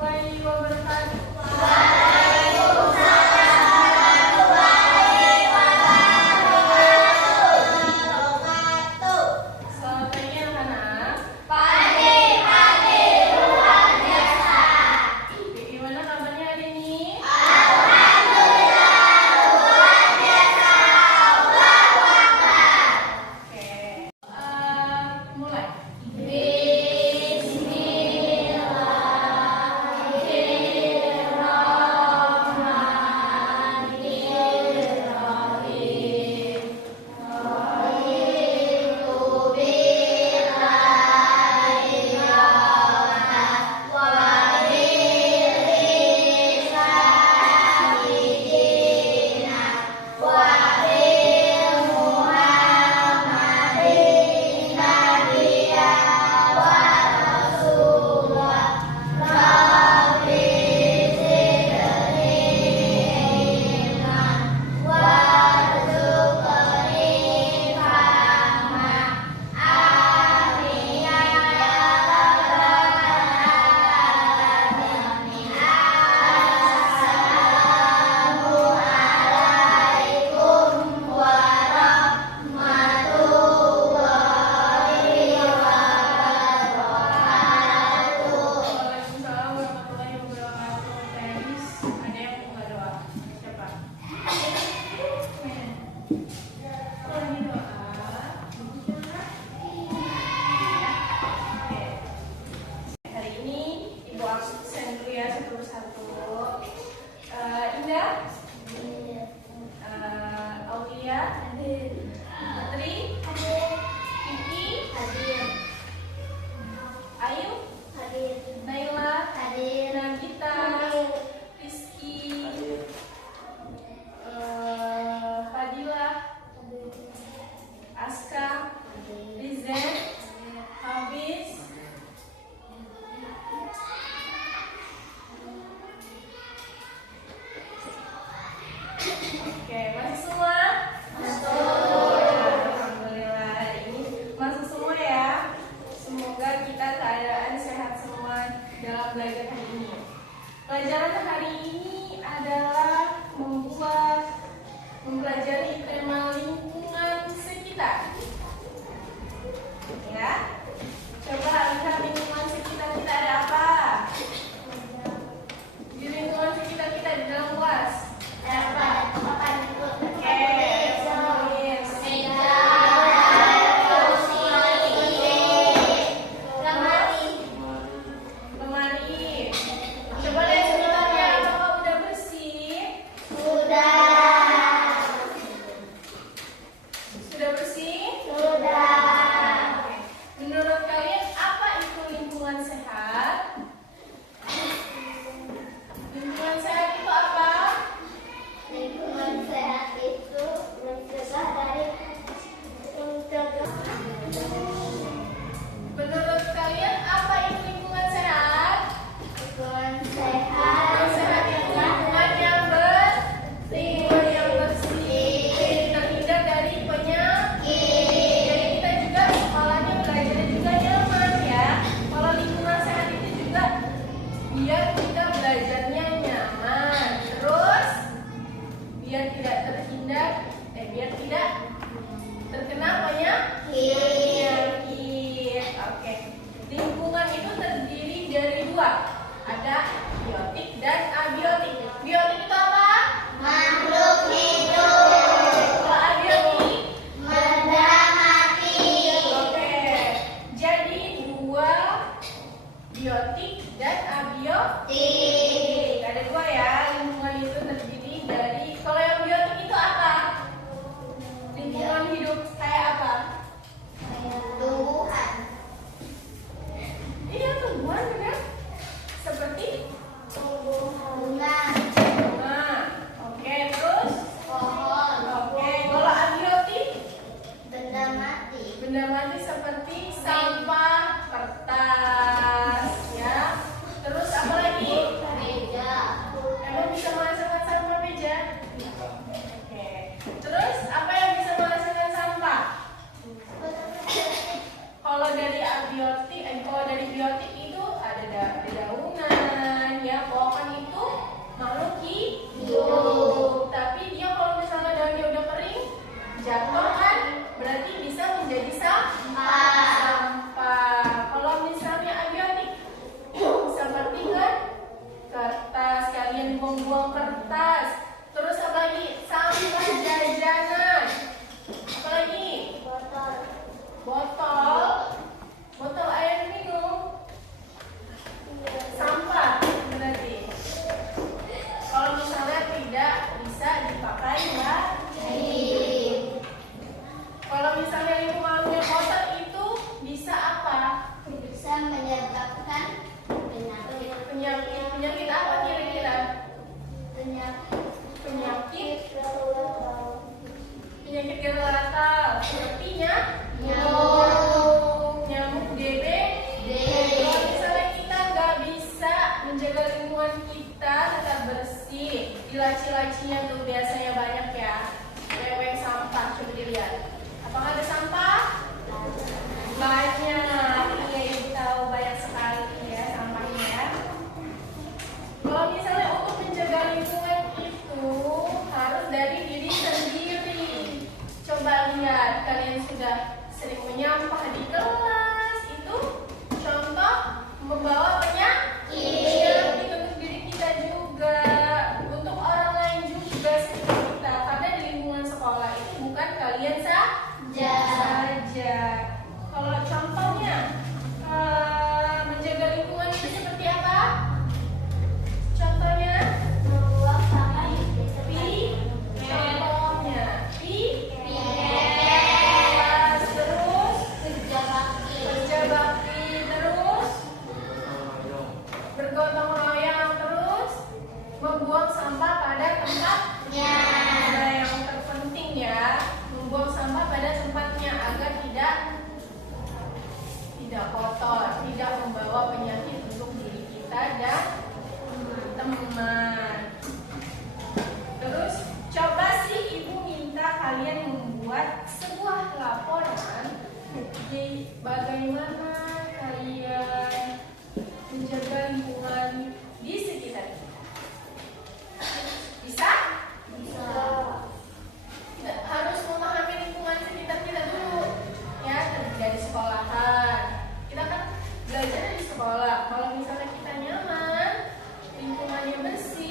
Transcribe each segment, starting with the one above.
warahmatullahi wabarakatuh. Selamat pagi anak-anak. Gimana kabarnya hari ini? Mulai. Oke, masih semua? Alhamdulillah, hari ini masuk semua ya. Semoga kita keadaan sehat semua dalam belajar hari ini. Pelajaran hari ini adalah mempelajari tema lingkungan sekitar. Ya, coba lihat lingkungan sekitar kita ada apa? Di lingkungan sekitar kita di dalam kelas. Biar kita belajarnya nyaman, terus biar tidak terkena penyakit. Oke. Lingkungan itu terdiri dari dua, ada biotik dan abiotik. Biotik itu apa? Makhluk hidup. Kalau abiotik? Benda mati. Oke. Jadi dua biotik dan abiotik. Ada dua ya, lingkungan itu terdiri dari, kalau yang biotik itu apa? Lingkungan hidup kayak apa? Tumbuhan. Iya, tumbuhan benar. Seperti Bunga. bunga. Oke, terus? Pohon. Oke, kalau abiotik? Benda mati. Benda mati seperti sampah, kertas, ya. Terus apa lagi? Meja. Emang bisa menghasilkan sampah meja? Penyakit apa kira-kira? Penyakit Penyakit gatal. Sepertinya nyamuk DBD. Kalau misalnya kita nggak bisa menjaga lingkungan kita tetap bersih, di laci-lacinya tuh biasanya banyak ya, leweng sampah. Coba dilihat, apakah ada sampah? Banyak. Iya, ibu tahu banyak sekali ya sampahnya ya. Kalau misalnya untuk menjaga lingkungan itu harus dari diri sendiri. Coba lihat, kalian sudah sering menyampah di kelas, itu contoh membawa penyakit untuk diri kita juga, untuk orang lain juga seperti kita. Karena di lingkungan sekolah itu bukan kalian saja. Kalau contohnya menjaga lingkungan itu seperti apa? Contohnya membuang sampah di contohnya terus kerja bakti. kerja bakti, terus bergotong royong, terus membuang sampah pada tempatnya. Nah, yang terpenting ya, membuang sampah pada tempatnya agar tidak kotor, tidak membawa penyakit untuk diri kita dan teman. Terus coba sih ibu minta kalian membuat sebuah laporan di bagaimana kalian menjaga lingkungan di sekitar kita. Bisa? Kita harus memahami lingkungan sekitar kita dulu ya, dari sekolahan. Kita kan belajar di sekolah. Kalau misalnya kita nyaman, lingkungannya bersih,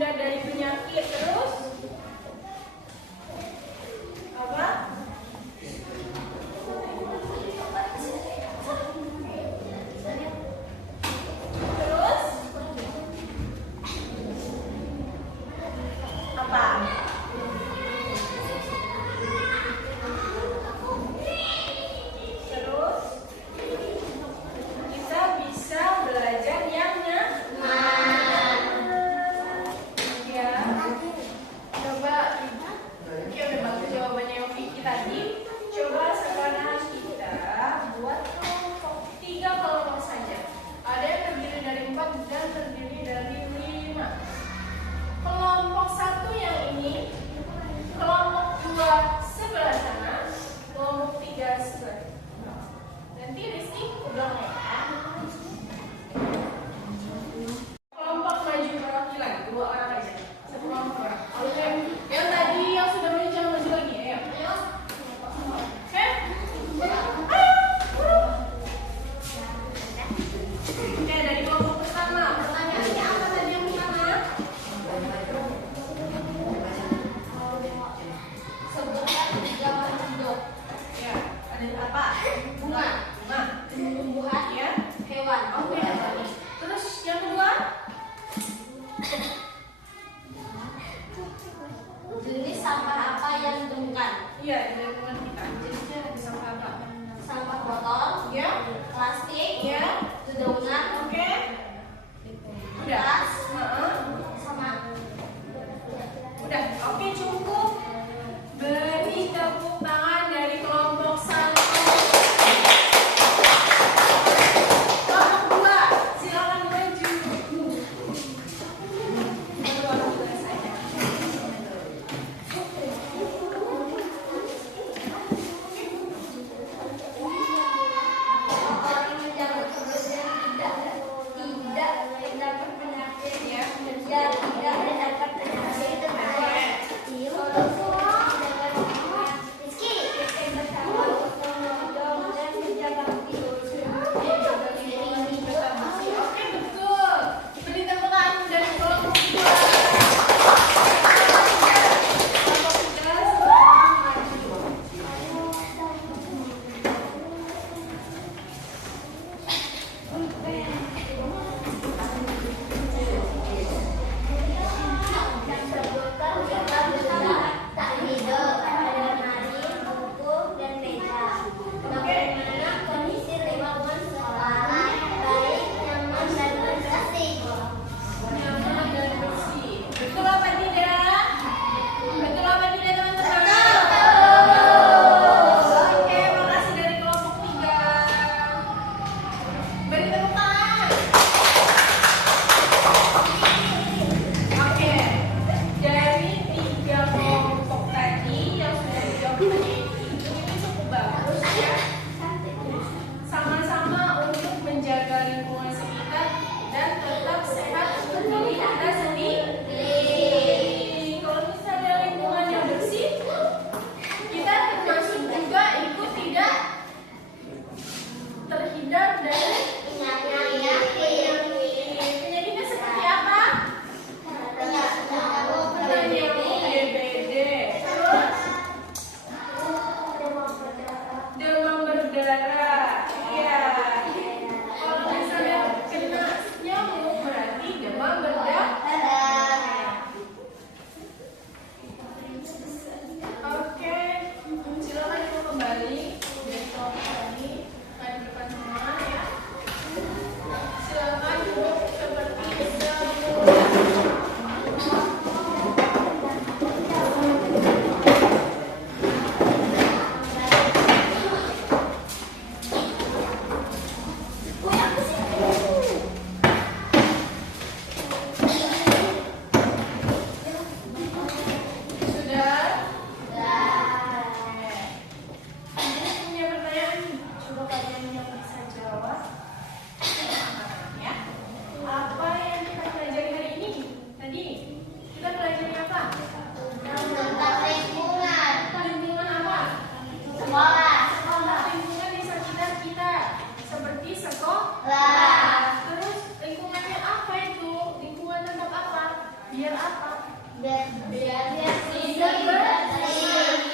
terhindar dari penyakit. Terus apa? Terus apa? Terus kita bisa belajar yang ya. Coba oke, udah bagus jawabannya yang Vicky tadi. Coba sekarang kita buat kelompok 3 kelompok saja. Ada yang terdiri dari 4 dan terdiri dari 5. Kelompok 1 yang ini, kelompok 2 sebelah sana, kelompok 3 sebelah. Nanti Rizky ulang ya. Kelompok maju perwakilan 2 orang aja. Satu kelompok orang. Oke. Yang tadi yang sudah maju jangan maju lagi ya. Oke. Ayo. Oke, dari kelompok pertama. Pertanyaannya apa tadi yang pertama? Sebutkan 3 bentuk Ya, ada apa? bunga, Nah, tumbuhan, ya. hewan. Oke. Terus yang kedua? Jenis sampah apa yang ditemukan? Iya, di lingkungan kita. Jenisnya ada sampah apa? Sampah botol, Ya. plastik, Ya. dedaunan, Oke. Udah. tas, Heeh. sama Udah. Oke, cukup. Beri tepuk tangan dari kelompok 1. Kelompok 2, silakan maju. orang menjaga kebersihan tidak terdapat penyakit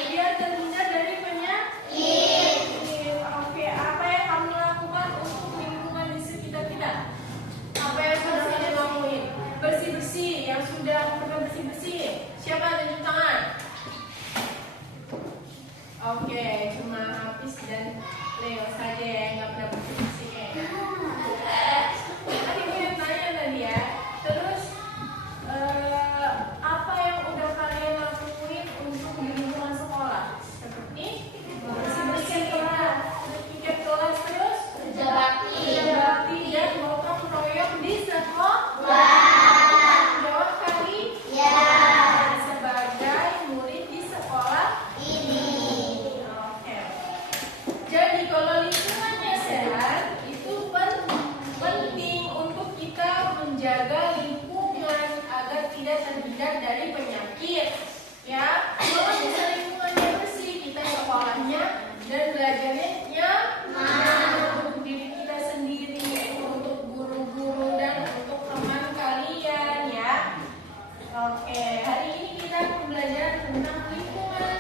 Biar terhindar dari penyakit. Oke, apa yang kamu lakukan untuk lingkungan di sekitar kita? Apa yang sudah kalian lakuin? Bersih-bersih, yang sudah pernah bersih-bersih. Siapa yang tunjuk tangan? Oke, cuma Hafiz dan Leo saja yang nggak pernah bersih-bersih kayaknya. Tadi gue yang tanya tadi ya. Terus apa yang udah kalian lakuin untuk di lingkungan sekolah? Seperti bersih-bersih kelas, tiket kelas, terus kerja bakti dan gotong royong di sekolah. Jawab kali sebagai murid di sekolah ini. Oke. Jadi kalau lingkungannya sehat itu penting untuk kita menjaga lingkungan agar tidak terhindar dari penyakit. Ya, kalau misalnya lingkungannya bersih, kita sekolahnya dan belajarnya nyaman untuk diri kita sendiri, untuk guru-guru dan untuk teman kalian ya. Oke, hari ini kita akan belajar tentang lingkungan.